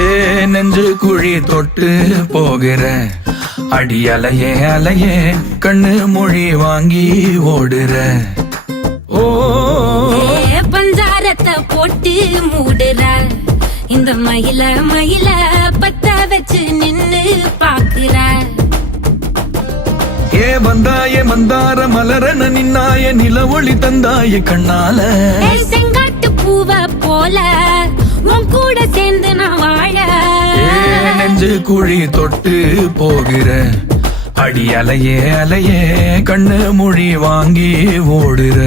ஏ நெஞ்சு குழி தொட்டு போகிற அடி அலையே அலையே கண்ணு மொழி வாங்கி ஓடுற. ஓ பஞ்சாரத்தை போட்டு மூடுற இந்த மயில மயில பத்த வச்சு நின்னு பாக்குற. ஏ வந்தாய மந்தார மலரன நின்னாய நில ஒளி தந்தாய கண்ணால. செங்காட்டு பூவ போல உன் கூட சேர்ந்து நான் வாழ. நெஞ்சு குழி தொட்டு போகிற அடி அலையே அலையே கண்ணு மொழி வாங்கி ஓடுற.